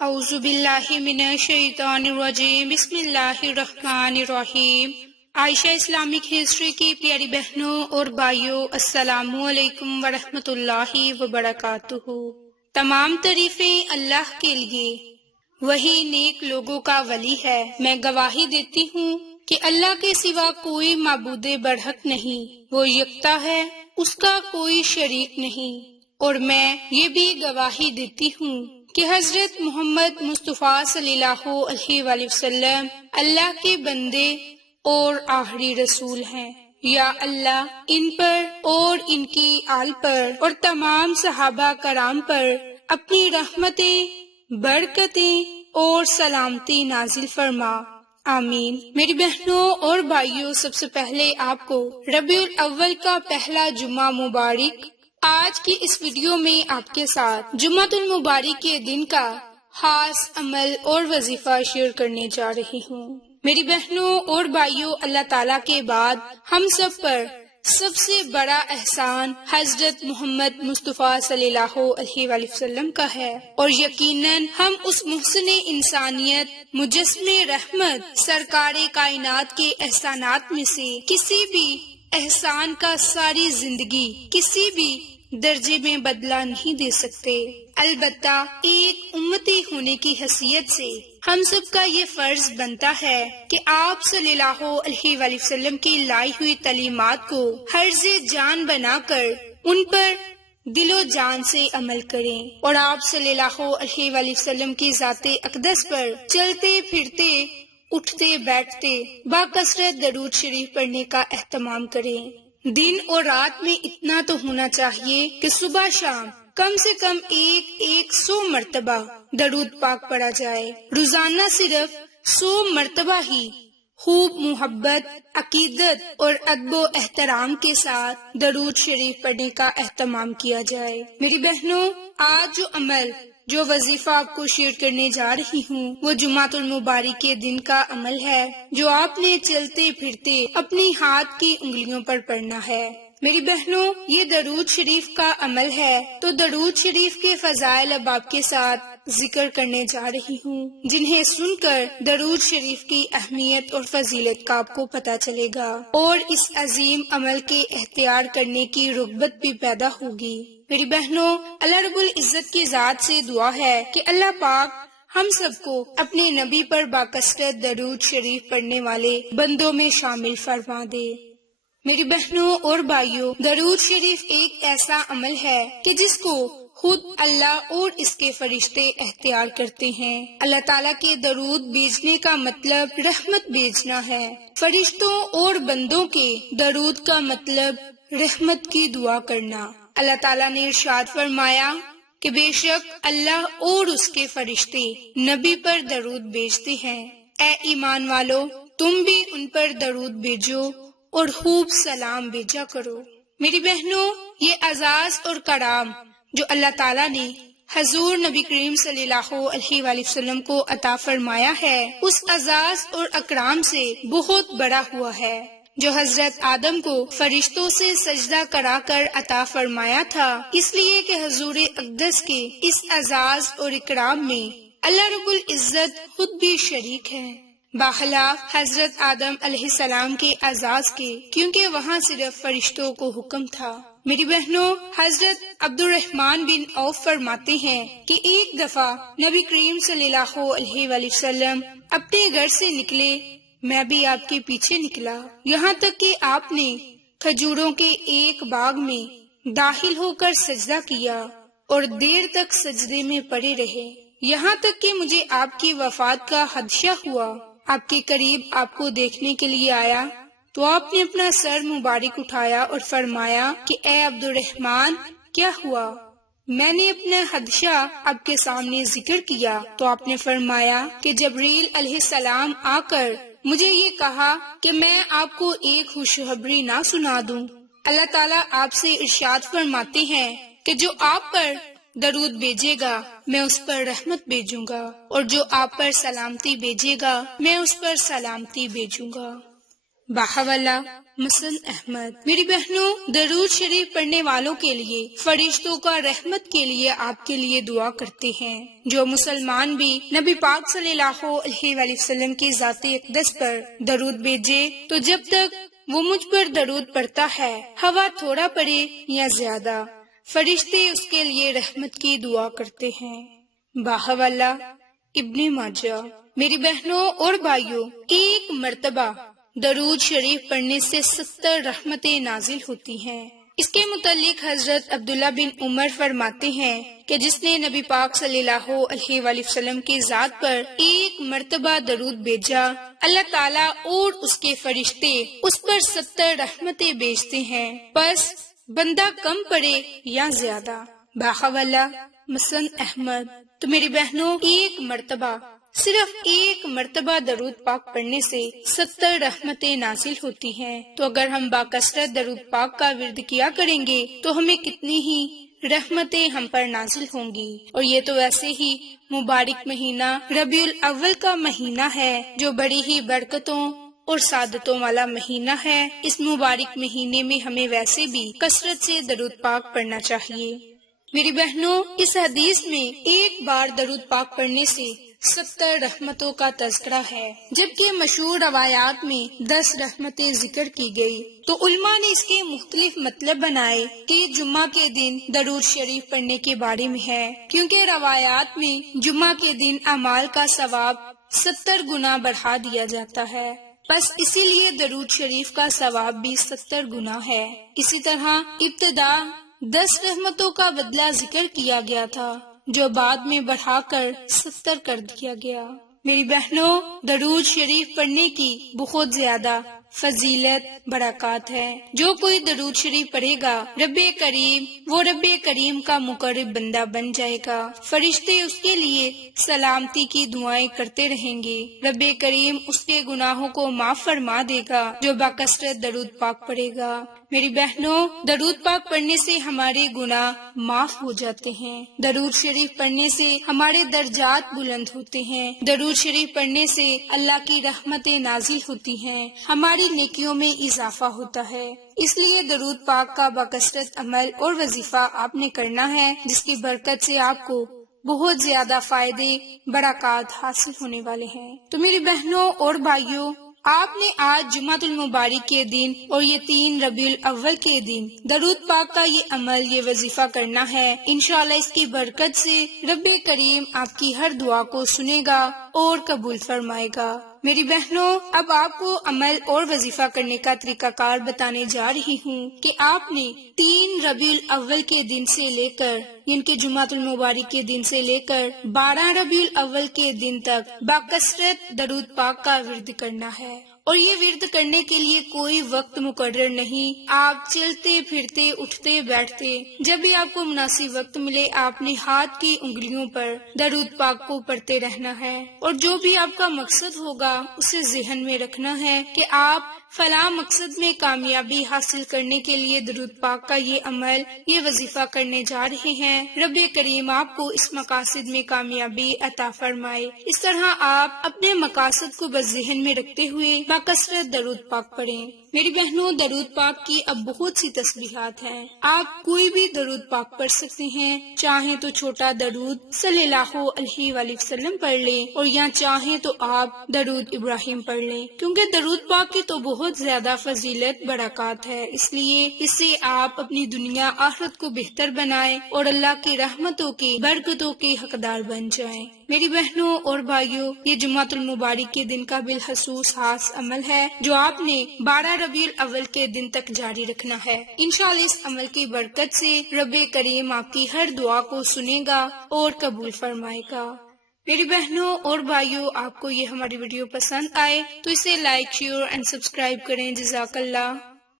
اعوذ باللہ من الشیطان الرجیم، بسم اللہ الرحمن الرحیم۔ عائشہ اسلامک ہسٹری کی پیاری بہنوں اور بھائیوں، السلام علیکم ورحمۃ اللہ وبرکاتہ۔ تمام تعریفیں اللہ کے لیے، وہی نیک لوگوں کا ولی ہے۔ میں گواہی دیتی ہوں کہ اللہ کے سوا کوئی معبود برحق نہیں، وہ یکتا ہے، اس کا کوئی شریک نہیں۔ اور میں یہ بھی گواہی دیتی ہوں کہ حضرت محمد مصطفیٰ صلی اللہ علیہ وآلہ وسلم اللہ کے بندے اور آخری رسول ہیں۔ یا اللہ ان پر اور ان کی آل پر اور تمام صحابہ کرام پر اپنی رحمتیں، برکتیں اور سلامتی نازل فرما، آمین۔ میری بہنوں اور بھائیوں، سب سے پہلے آپ کو ربیع الاول کا پہلا جمعہ مبارک۔ آج کی اس ویڈیو میں آپ کے ساتھ جمعۃ المبارک کے دن کا خاص عمل اور وظیفہ شیئر کرنے جا رہی ہوں۔ میری بہنوں اور بھائیوں، اللہ تعالیٰ کے بعد ہم سب پر سب سے بڑا احسان حضرت محمد مصطفیٰ صلی اللہ علیہ وآلہ وسلم کا ہے، اور یقیناً ہم اس محسن انسانیت، مجسم رحمت، سرکار کائنات کے احسانات میں سے کسی بھی احسان کا ساری زندگی کسی بھی درجے میں بدلہ نہیں دے سکتے۔ البتہ ایک امتی ہونے کی حیثیت سے ہم سب کا یہ فرض بنتا ہے کہ آپ صلی اللہ علیہ وآلہ وسلم کی لائی ہوئی تعلیمات کو حرز جان بنا کر ان پر دل و جان سے عمل کریں، اور آپ صلی اللہ علیہ وآلہ وسلم کی ذات اقدس پر چلتے پھرتے، اٹھتے بیٹھتے باکثرت درود شریف پڑھنے کا اہتمام کریں۔ دن اور رات میں اتنا تو ہونا چاہیے کہ صبح شام کم سے کم 100 مرتبہ درود پاک پڑھا جائے۔ روزانہ صرف 100 مرتبہ ہی خوب محبت، عقیدت اور ادب و احترام کے ساتھ درود شریف پڑھنے کا اہتمام کیا جائے۔ میری بہنوں، آج جو عمل، جو وظیفہ آپ کو شیئر کرنے جا رہی ہوں، وہ جمعۃ المبارک کے دن کا عمل ہے جو آپ نے چلتے پھرتے اپنی ہاتھ کی انگلیوں پر پڑھنا ہے۔ میری بہنوں، یہ درود شریف کا عمل ہے، تو درود شریف کے فضائل اب آپ کے ساتھ ذکر کرنے جا رہی ہوں، جنہیں سن کر درود شریف کی اہمیت اور فضیلت کا آپ کو پتہ چلے گا، اور اس عظیم عمل کے اختیار کرنے کی رغبت بھی پیدا ہوگی۔ میری بہنوں، اللہ رب العزت کی ذات سے دعا ہے کہ اللہ پاک ہم سب کو اپنے نبی پر باکثرت درود شریف پڑھنے والے بندوں میں شامل فرما دے۔ میری بہنوں اور بھائیوں، درود شریف ایک ایسا عمل ہے کہ جس کو خود اللہ اور اس کے فرشتے اختیار کرتے ہیں۔ اللہ تعالیٰ کے درود بھیجنے کا مطلب رحمت بھیجنا ہے۔ فرشتوں اور بندوں کے درود کا مطلب رحمت کی دعا کرنا۔ اللہ تعالیٰ نے ارشاد فرمایا کہ بے شک اللہ اور اس کے فرشتے نبی پر درود بھیجتے ہیں۔ اے ایمان والو، تم بھی ان پر درود بھیجو اور خوب سلام بھیجا کرو۔ میری بہنوں، یہ اعزاز اور کرام جو اللہ تعالیٰ نے حضور نبی کریم صلی اللہ علیہ وآلہ وسلم کو عطا فرمایا ہے، اس اعزاز اور اکرام سے بہت بڑا ہوا ہے جو حضرت آدم کو فرشتوں سے سجدہ کرا کر عطا فرمایا تھا، اس لیے کہ حضور اقدس کے اس اعزاز اور اکرام میں اللہ رب العزت خود بھی شریک ہے، بخلاف حضرت آدم علیہ السلام کے اعزاز کے، کیونکہ وہاں صرف فرشتوں کو حکم تھا۔ میری بہنوں، حضرت عبد الرحمن بن عوف فرماتے ہیں کہ ایک دفعہ نبی کریم صلی اللہ علیہ وآلہ وسلم اپنے گھر سے نکلے، میں بھی آپ کے پیچھے نکلا، یہاں تک کہ آپ نے کھجوروں کے ایک باغ میں داخل ہو کر سجدہ کیا اور دیر تک سجدے میں پڑے رہے، یہاں تک کہ مجھے آپ کی وفات کا خدشہ ہوا۔ آپ کے قریب آپ کو دیکھنے کے لیے آیا تو آپ نے اپنا سر مبارک اٹھایا اور فرمایا کہ اے عبد الرحمن، کیا ہوا؟ میں نے اپنا خدشہ آپ کے سامنے ذکر کیا تو آپ نے فرمایا کہ جبریل علیہ السلام آ کر مجھے یہ کہا کہ میں آپ کو ایک خوشخبری نہ سنا دوں۔ اللہ تعالیٰ آپ سے ارشاد فرماتے ہیں کہ جو آپ پر درود بھیجے گا میں اس پر رحمت بھیجوں گا، اور جو آپ پر سلامتی بھیجے گا میں اس پر سلامتی بھیجوں گا۔ باحولہ مسن احمد۔ میری بہنوں، درود شریف پڑھنے والوں کے لیے فرشتوں کا رحمت کے لیے آپ کے لیے دعا کرتے ہیں۔ جو مسلمان بھی نبی پاک صلی اللہ علیہ وآلہ وسلم کی ذات اقدس پر درود بھیجے تو جب تک وہ مجھ پر درود پڑھتا ہے، ہوا تھوڑا پڑے یا زیادہ، فرشتے اس کے لیے رحمت کی دعا کرتے ہیں۔ باحولہ ابن ماجہ۔ میری بہنوں اور بھائیوں، ایک مرتبہ درود شریف پڑھنے سے 70 رحمتیں نازل ہوتی ہیں۔ اس کے متعلق حضرت عبداللہ بن عمر فرماتے ہیں کہ جس نے نبی پاک صلی اللہ علیہ وآلہ وسلم کی ذات پر ایک مرتبہ درود بھیجا، اللہ تعالیٰ اور اس کے فرشتے اس پر 70 رحمتیں بھیجتے ہیں، بس بندہ کم پڑے یا زیادہ۔ باحولہ مسن احمد۔ تو میری بہنوں، ایک مرتبہ، صرف ایک مرتبہ درود پاک پڑھنے سے 70 رحمتیں نازل ہوتی ہیں۔ تو اگر ہم باکثرت درود پاک کا ورد کیا کریں گے تو ہمیں کتنی ہی رحمتیں ہم پر نازل ہوں گی۔ اور یہ تو ویسے ہی مبارک مہینہ ربیع الاول کا مہینہ ہے جو بڑی ہی برکتوں اور سعادتوں والا مہینہ ہے۔ اس مبارک مہینے میں ہمیں ویسے بھی کثرت سے درود پاک پڑھنا چاہیے۔ میری بہنوں، اس حدیث میں ایک بار درود پاک پڑھنے سے 70 رحمتوں کا تذکرہ ہے، جبکہ مشہور روایات میں 10 رحمتیں ذکر کی گئی۔ تو علماء نے اس کے مختلف مطلب بنائے کہ جمعہ کے دن درود شریف پڑھنے کے بارے میں ہے، کیونکہ روایات میں جمعہ کے دن اعمال کا ثواب 70 گنا بڑھا دیا جاتا ہے، بس اسی لیے درود شریف کا ثواب بھی 70 گنا ہے۔ اسی طرح ابتدا 10 رحمتوں کا بدلہ ذکر کیا گیا تھا جو بعد میں بڑھا کر 70 کر دیا گیا۔ میری بہنوں، درود شریف پڑھنے کی بہت زیادہ فضیلت برکات ہے۔ جو کوئی درود شریف پڑھے گا، وہ رب کریم کا مقرب بندہ بن جائے گا۔ فرشتے اس کے لیے سلامتی کی دعائیں کرتے رہیں گے۔ رب کریم اس کے گناہوں کو معاف فرما دے گا جو باکثرت درود پاک پڑھے گا۔ میری بہنوں، درود پاک پڑھنے سے ہمارے گناہ معاف ہو جاتے ہیں۔ درود شریف پڑھنے سے ہمارے درجات بلند ہوتے ہیں۔ درود شریف پڑھنے سے اللہ کی رحمتیں نازل ہوتی ہیں، ہماری نیکیوں میں اضافہ ہوتا ہے۔ اس لیے درود پاک کا باکثرت عمل اور وظیفہ آپ نے کرنا ہے، جس کی برکت سے آپ کو بہت زیادہ فائدے برکات حاصل ہونے والے ہیں۔ تو میری بہنوں اور بھائیوں، آپ نے آج جمعۃ المبارک کے دن اور یہ 3 ربیع الاول کے دن درود پاک کا یہ عمل، یہ وظیفہ کرنا ہے۔ انشاءاللہ اس کی برکت سے رب کریم آپ کی ہر دعا کو سنے گا اور قبول فرمائے گا۔ میری بہنوں، اب آپ کو عمل اور وظیفہ کرنے کا طریقہ کار بتانے جا رہی ہوں کہ آپ نے 3 ربیع الاول کے دن سے لے کر، یعنی کہ جمعۃ المبارک کے دن سے لے کر 12 ربیع الاول کے دن تک باکثرت درود پاک کا ورد کرنا ہے۔ اور یہ ورد کرنے کے لیے کوئی وقت مقرر نہیں، آپ چلتے پھرتے اٹھتے بیٹھتے جب بھی آپ کو مناسب وقت ملے، آپ نے ہاتھ کی انگلیوں پر درود پاک کو پڑھتے رہنا ہے۔ اور جو بھی آپ کا مقصد ہوگا اسے ذہن میں رکھنا ہے کہ آپ فلاں مقصد میں کامیابی حاصل کرنے کے لیے درود پاک کا یہ عمل، یہ وظیفہ کرنے جا رہے ہیں۔ رب کریم آپ کو اس مقاصد میں کامیابی عطا فرمائے۔ اس طرح آپ اپنے مقاصد کو بس ذہن میں رکھتے ہوئے باکثرت درود پاک پڑھیں۔ میری بہنوں، درود پاک کی اب بہت سی تسبیحات ہیں، آپ کوئی بھی درود پاک پڑھ سکتے ہیں، چاہیں تو چھوٹا درود صلی اللہ علیہ وآلہ وسلم پڑھ لیں اور یا چاہیں تو آپ درود ابراہیم پڑھ لیں، کیونکہ درود پاک کی تو بہت زیادہ فضیلت برکات ہے، اس لیے اس سے آپ اپنی دنیا آخرت کو بہتر بنائیں اور اللہ کی رحمتوں کی برکتوں کے حقدار بن جائیں۔ میری بہنوں اور بھائیوں، یہ جمعۃ المبارک کے دن کا بالخصوص خاص عمل ہے جو آپ نے 12 ربیع الاول کے دن تک جاری رکھنا ہے۔ انشاءاللہ اس عمل کی برکت سے رب کریم آپ کی ہر دعا کو سنے گا اور قبول فرمائے گا۔ میری بہنوں اور بھائیوں، آپ کو یہ ہماری ویڈیو پسند آئے تو اسے لائک، شیئر اینڈ سبسکرائب کریں۔ جزاک اللہ۔